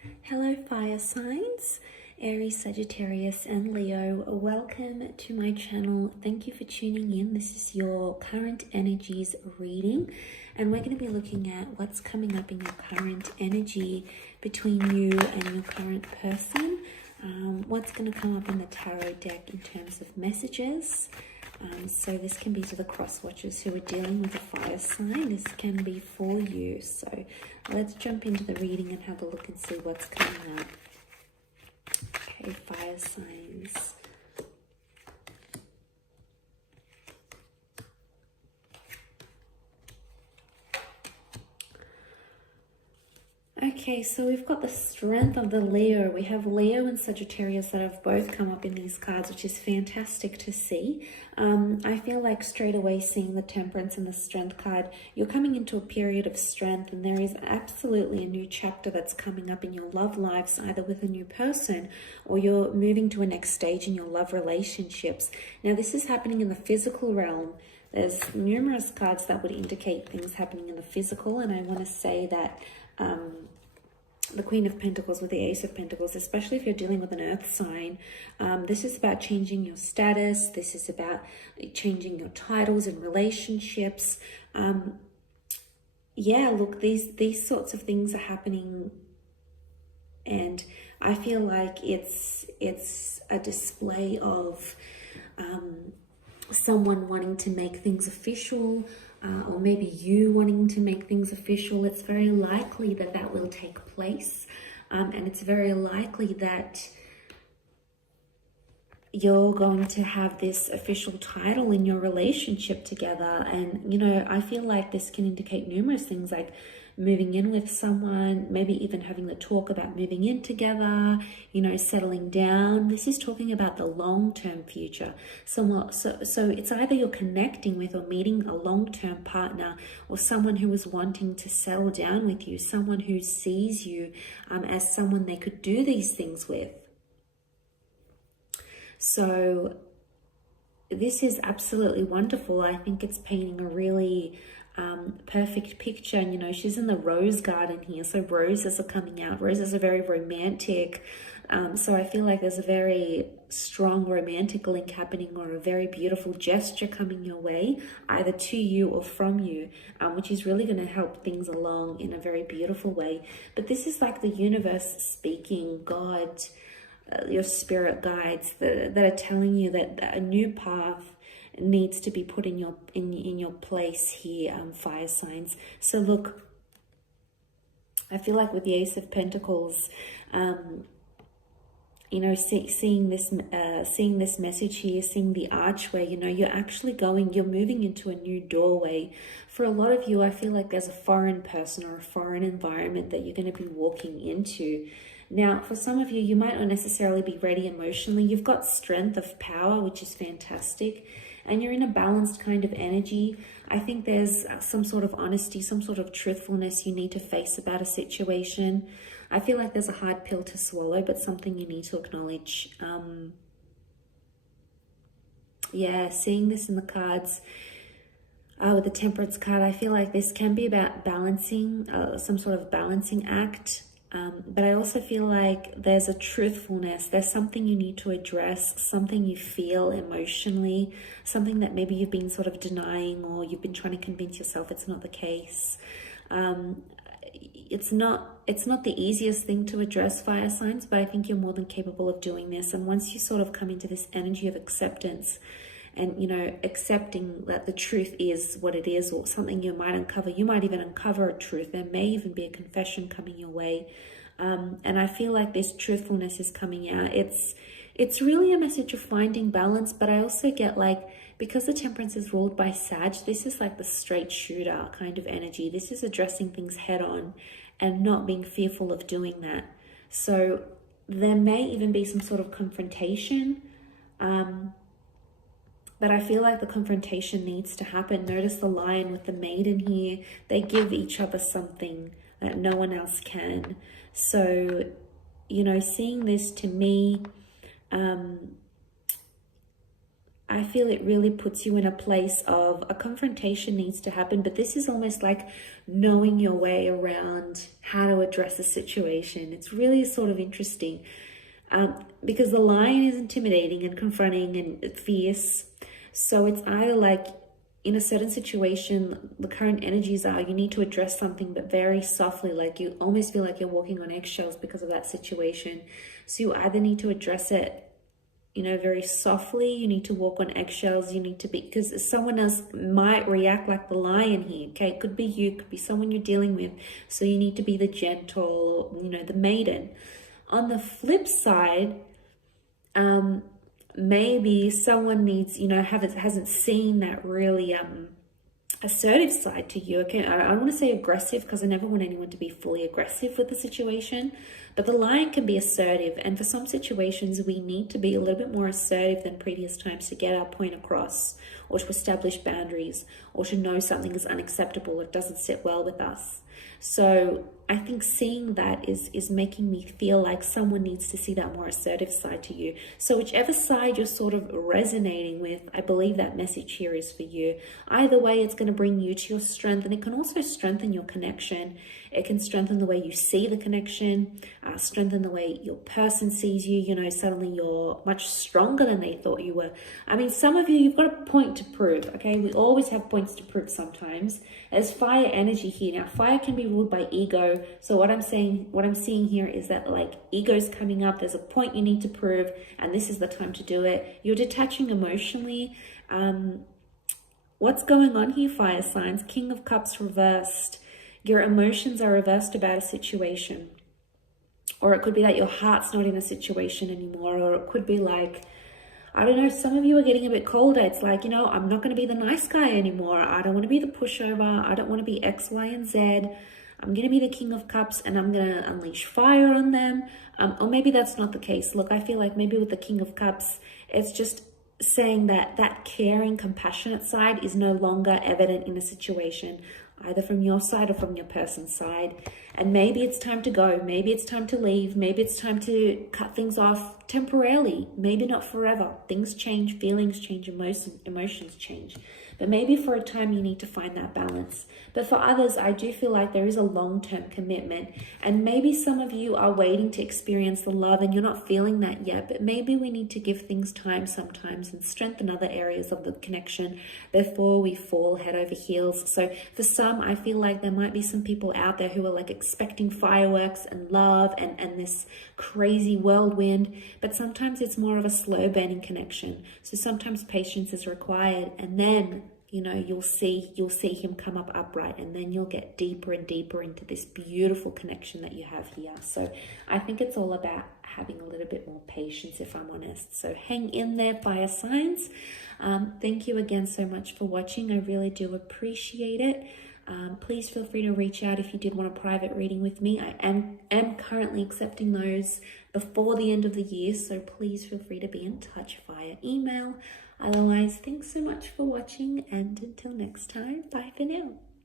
Hello fire signs, Aries, Sagittarius and Leo. Welcome to my channel. Thank you for tuning in. This is your current energies reading and we're going to be looking at what's coming up in your current energy between you and your current person. What's going to come up in the tarot deck in terms of messages. So this can be to the cross watchers who are dealing with a fire sign. This can be for you. So let's jump into the reading and have a look and see what's coming up. Okay, fire signs. Okay, so we've got the strength of the Leo. We have Leo and Sagittarius that have both come up in these cards, which is fantastic to see. I feel like straight away seeing the Temperance and the Strength card, you're coming into a period of strength and there is absolutely a new chapter that's coming up in your love lives, either with a new person or you're moving to a next stage in your love relationships. Now, this is happening in the physical realm. There's numerous cards that would indicate things happening in the physical, and I want to say that the Queen of Pentacles with the Ace of Pentacles, especially if you're dealing with an earth sign, this is about changing your status. This is about changing your titles in relationships. Yeah, look, these sorts of things are happening, and I feel like it's a display of someone wanting to make things official, or maybe you wanting to make things official. It's very likely that that will take place, and it's very likely that you're going to have this official title in your relationship together. And, you know, I feel like this can indicate numerous things, like moving in with someone, maybe even having the talk about moving in together, you know, settling down. This is talking about the long-term future. So it's either you're connecting with or meeting a long-term partner, or someone who is wanting to settle down with you, someone who sees you as someone they could do these things with. So this is absolutely wonderful. I think it's painting a really perfect picture. And, you know, she's in the rose garden here. So roses are coming out. Roses are very romantic. So I feel like there's a very strong romantic link happening, or a very beautiful gesture coming your way, either to you or from you, which is really going to help things along in a very beautiful way. But this is like the universe speaking, God, your spirit guides that are telling you that a new path needs to be put in your place here, fire signs. So look, I feel like with the Ace of Pentacles, you know, seeing this message here, seeing the archway, you know, you're moving into a new doorway. For a lot of you, I feel like there's a foreign person or a foreign environment that you're going to be walking into. Now, for some of you, you might not necessarily be ready emotionally. You've got strength of power, which is fantastic, and you're in a balanced kind of energy. I think there's some sort of honesty, some sort of truthfulness you need to face about a situation. I feel like there's a hard pill to swallow, but something you need to acknowledge. Yeah, seeing this in the cards, with the Temperance card, I feel like this can be about balancing, some sort of balancing act. But I also feel like there's a truthfulness. There's something you need to address, something you feel emotionally, something that maybe you've been sort of denying, or you've been trying to convince yourself it's not the case. It's not the easiest thing to address, fire signs, but I think you're more than capable of doing this. And once you sort of come into this energy of acceptance, and, you know, accepting that the truth is what it is, or something you might uncover. You might even uncover a truth. There may even be a confession coming your way. And I feel like this truthfulness is coming out. It's really a message of finding balance, but I also get like, because the Temperance is ruled by Sag, this is like the straight shooter kind of energy. This is addressing things head on and not being fearful of doing that. So there may even be some sort of confrontation, but I feel like the confrontation needs to happen. Notice the Lion with the Maiden here. They give each other something that no one else can. So, you know, seeing this to me, I feel it really puts you in a place of a confrontation needs to happen, but this is almost like knowing your way around how to address a situation. It's really sort of interesting because the lion is intimidating and confronting and fierce. So it's either like in a certain situation, the current energies are you need to address something, but very softly, like you almost feel like you're walking on eggshells because of that situation. So you either need to address it, you know, very softly, you need to walk on eggshells, you need to be, because someone else might react like the lion here, okay? It could be you, it could be someone you're dealing with. So you need to be the gentle, you know, the maiden. On the flip side, maybe someone needs, you know, hasn't seen that really assertive side to you. Okay, I don't want to say aggressive because I never want anyone to be fully aggressive with the situation, but the lion can be assertive, and for some situations we need to be a little bit more assertive than previous times to get our point across, or to establish boundaries, or to know something is unacceptable or doesn't sit well with us. So I think seeing that is making me feel like someone needs to see that more assertive side to you. So whichever side you're sort of resonating with, I believe that message here is for you. Either way, it's going to bring you to your strength, and it can also strengthen your connection. It can strengthen the way you see the connection, strengthen the way your person sees you. You know, suddenly you're much stronger than they thought you were. I mean, some of you, you've got a point to prove, okay? We always have points to prove sometimes. There's fire energy here. Now, fire can be ruled by ego. So what I'm seeing here is that like ego's coming up. There's a point you need to prove, and this is the time to do it. You're detaching emotionally. What's going on here, fire signs? King of Cups reversed. Your emotions are reversed about a situation. Or it could be that your heart's not in a situation anymore. Or it could be like, I don't know, some of you are getting a bit colder. It's like, you know, I'm not going to be the nice guy anymore. I don't want to be the pushover. I don't want to be X, Y, and Z. I'm going to be the King of Cups, and I'm going to unleash fire on them. Or maybe that's not the case. Look, I feel like maybe with the King of Cups, it's just saying that that caring, compassionate side is no longer evident in a situation, either from your side or from your person's side. And maybe it's time to go. Maybe it's time to leave. Maybe it's time to cut things off temporarily. Maybe not forever. Things change, feelings change, emotions change. But maybe for a time you need to find that balance. But for others, I do feel like there is a long-term commitment. And maybe some of you are waiting to experience the love and you're not feeling that yet. But maybe we need to give things time sometimes and strengthen other areas of the connection before we fall head over heels. So for some, I feel like there might be some people out there who are like expecting fireworks and love and this crazy whirlwind. But sometimes it's more of a slow burning connection. So sometimes patience is required, and then, you know, you'll see him come up upright, and then you'll get deeper and deeper into this beautiful connection that you have here. So I think it's all about having a little bit more patience, if I'm honest. So hang in there, fire signs. Thank you again so much for watching. I really do appreciate it. Please feel free to reach out if you did want a private reading with me. I am currently accepting those before the end of the year, so please feel free to be in touch via email. Otherwise, thanks so much for watching, and until next time, bye for now.